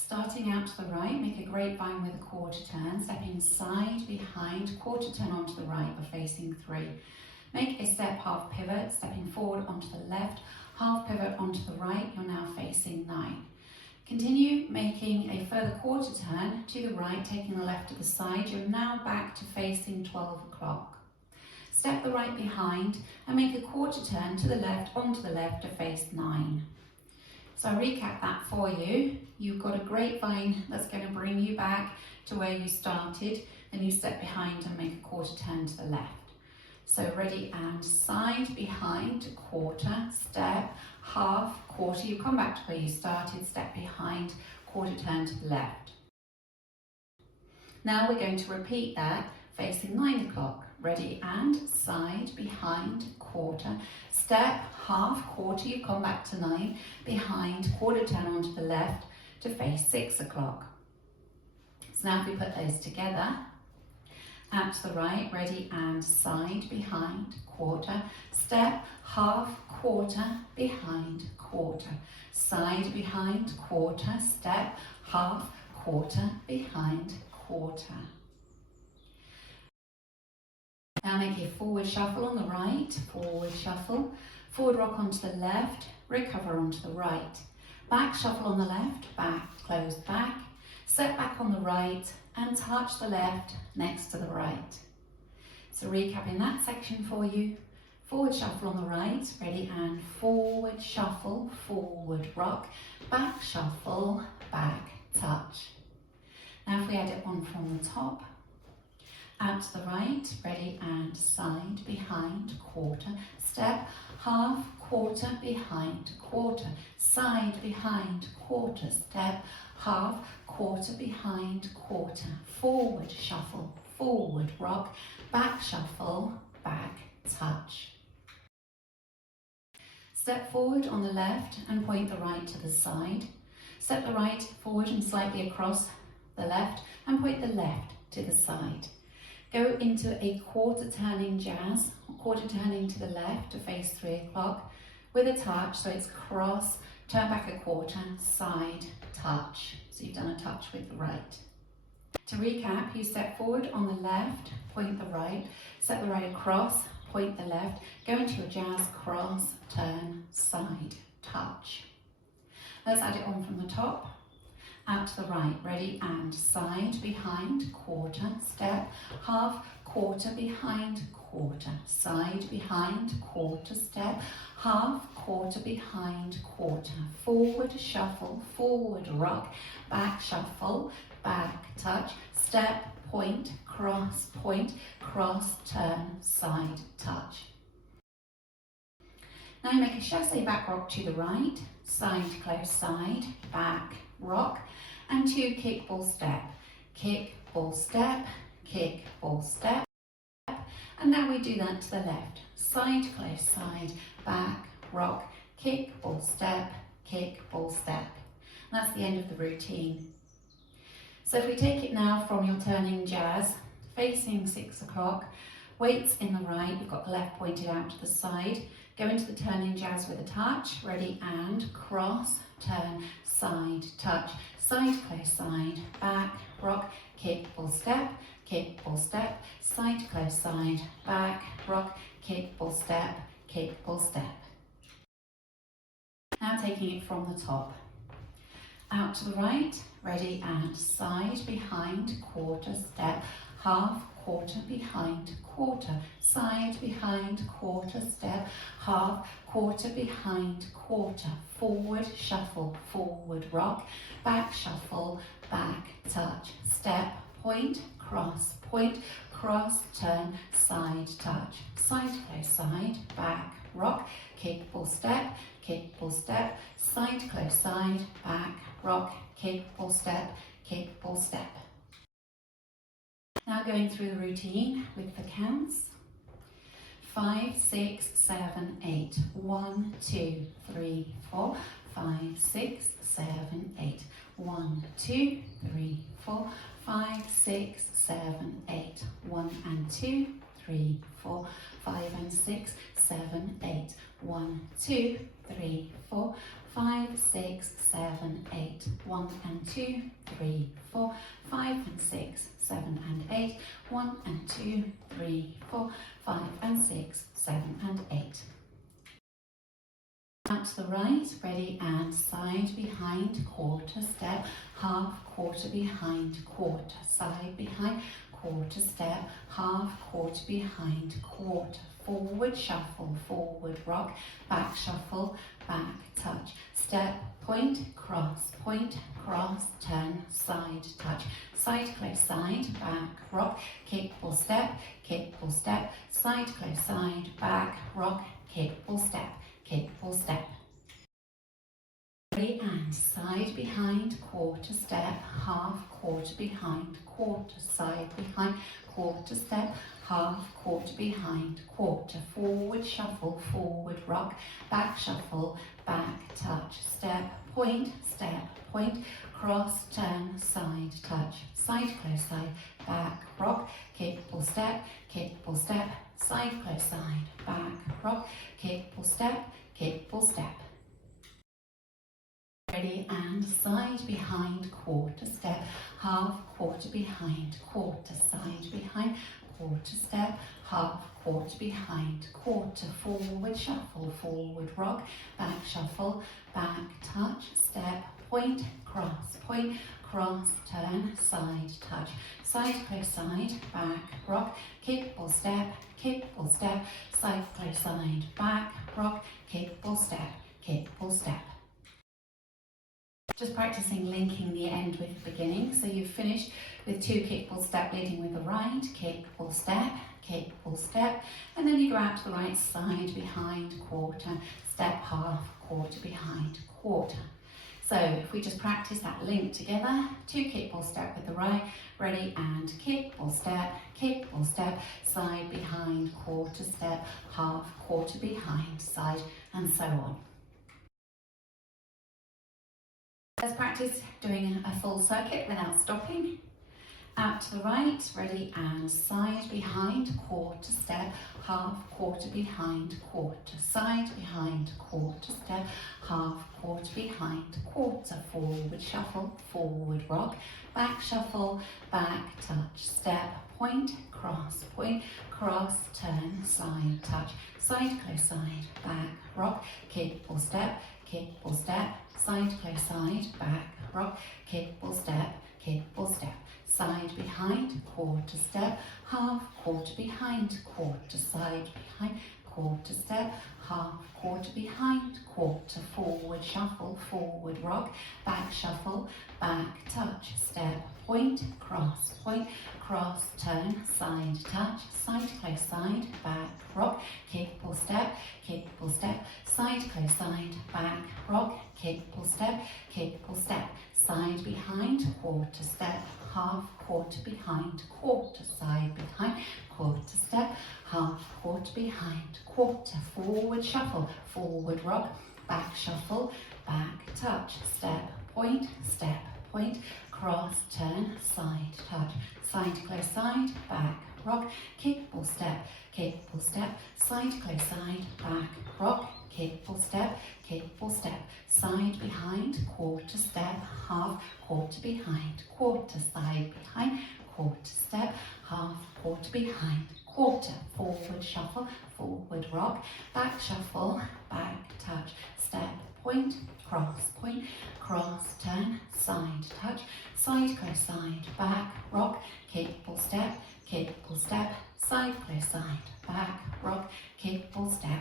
Starting out to the right, make a grapevine with a quarter turn, stepping side, behind, quarter turn onto the right, you're facing 3. Make a step half pivot, stepping forward onto the left, half pivot onto the right, you're now facing 9. Continue making a further quarter turn to the right, taking the left to the side, you're now back to facing 12 o'clock. Step the right behind and make a quarter turn to the left, onto the left to face 9. So I recap that for you. You've got a grapevine that's going to bring you back to where you started, then you step behind and make a quarter turn to the left. So ready and side, behind, quarter, step, half, quarter, you come back to where you started, step behind, quarter turn to the left. Now we're going to repeat that facing 9 o'clock. Ready and side, behind, quarter, step, half, quarter, you come back to 9, behind, quarter turn onto the left to face 6 o'clock. So now if we put those together, out to the right, ready and side, behind, quarter, step, half, quarter, behind, quarter, side, behind, quarter, step, half, quarter, behind, quarter. Now make a forward shuffle on the right, forward shuffle, forward rock onto the left, recover onto the right, back shuffle on the left, back, close back, step back on the right and touch the left next to the right. So recapping that section for you, forward shuffle on the right, ready and forward shuffle, forward rock, back shuffle, back touch. Now if we add it on from the top, out to the right, ready and side, behind, quarter, step, half, quarter, behind, quarter, side, behind, quarter, step, half, quarter, behind, quarter, forward shuffle, forward rock, back shuffle, back touch. Step forward on the left and point the right to the side. Step the right forward and slightly across the left and point the left to the side. Go into a quarter turning jazz, quarter turning to the left to face 3 o'clock with a touch, so it's cross, turn back a quarter, side, touch. So you've done a touch with the right. To recap, you step forward on the left, point the right, step the right across, point the left, go into a jazz, cross, turn, side, touch. Let's add it on from the top. Out to the right, ready and side, behind, quarter, step, half, quarter, behind, quarter, side, behind, quarter, step, half, quarter, behind, quarter, forward shuffle, forward rock, back shuffle, back touch, step, point, cross, turn, side, touch. Now you make a chassé back rock to the right, side, close, side, back, rock, and 2 kick, ball, step, kick, ball, step, kick, ball, step. And now we do that to the left, side, close, side, back, rock, kick, ball, step, kick, ball, step. And that's the end of the routine. So if we take it now from your turning jazz, facing 6 o'clock, weights in the right, you've got the left pointed out to the side, go into the turning jazz with a touch, ready and cross, turn, side, touch, side, close, side, back, rock, kick, ball, step, side, close, side, back, rock, kick, ball, step, Now taking it from the top. Out to the right, ready and side, behind, quarter, step, half, quarter, behind, quarter, side, behind, quarter, step, half, quarter, behind, quarter, forward shuffle, forward rock, back shuffle, back touch, step, point, cross, turn, side touch, side, close, side, back, rock, kick, ball, step, side, close, side, back, rock, kick, ball, step. Now going through the routine with the counts. 5, 6, 7, 8. 1, 2, 3, 4, 5, 6, 7, 8. 1, 2, 3, 4, 5, 6, 7, 8. 1 and 2, 3, 4, 5 and 6, 7, 8. 1, 2, 3, 4, 5, 6, 7, 8. 1 and 2, 3, 4, 5 and 6, 7 and 8, 1 and 2, 3, 4, 5 and 6, 7 and 8. Out to the right, ready, and side behind, quarter step, half, quarter behind, quarter, side behind, quarter step, half, quarter behind, quarter, forward shuffle, forward rock, back shuffle, back touch, step, point, cross, turn, side touch, side close side, back rock, kick, pull step, side close side, back rock, kick, pull step, ready, and side behind, quarter step, half, quarter behind, quarter, side behind, quarter step, half, quarter behind, quarter, forward shuffle, forward rock, back shuffle, back touch, step, point, cross, turn, side touch, side close side, back rock, kick, pull step, side close side, back rock, kick, pull step, ready, and side behind, quarter step, half, quarter behind, quarter, side behind, quarter step, half, quarter behind, quarter, forward shuffle, forward rock, back shuffle, back touch, step, point, cross, turn, side touch, side close side, back rock, kick, pull step, side close side, back rock, kick, pull step. Just practicing linking the end with the beginning. So you've finished with 2 kick, pull, step, leading with the right, kick, pull, step, and then you go out to the right side behind, quarter, step, half, quarter behind, quarter. So if we just practice that link together, 2 kick, pull, step with the right, ready, and kick, pull, step, side behind, quarter step, half, quarter behind, side, and so on. Let's practice doing a full circuit without stopping. Out to the right, ready, and side behind, quarter step, half, quarter behind, quarter, side behind, quarter step, half, quarter behind, quarter, forward shuffle, forward rock, back shuffle, back touch, step, point, cross, turn, side touch, side close side, back rock, kick, pull step, side close side, back rock, kick, pull step, side behind, quarter step, half, quarter behind, quarter, side behind, quarter step, half, quarter behind, quarter, forward shuffle, forward rock, back shuffle, back touch, step, point, cross, turn, side touch, side close side, back rock, kick, pull step, side close side, back rock, kick, pull step, side behind, quarter step, half, quarter behind, quarter, side behind, quarter step, half, quarter behind, quarter, forward shuffle, forward rock, back shuffle, back touch, step, point, cross, turn, side touch, side close side, back rock, kick, pull step, side close side, back rock, kick, pull step, side behind, quarter step, half, quarter behind, quarter, side behind, quarter step, half, quarter behind, quarter, forward shuffle, forward rock, back shuffle, back touch, step, point, cross, turn, side touch, side close side, back rock, kick, pull step, side close side, back rock, kick, pull step,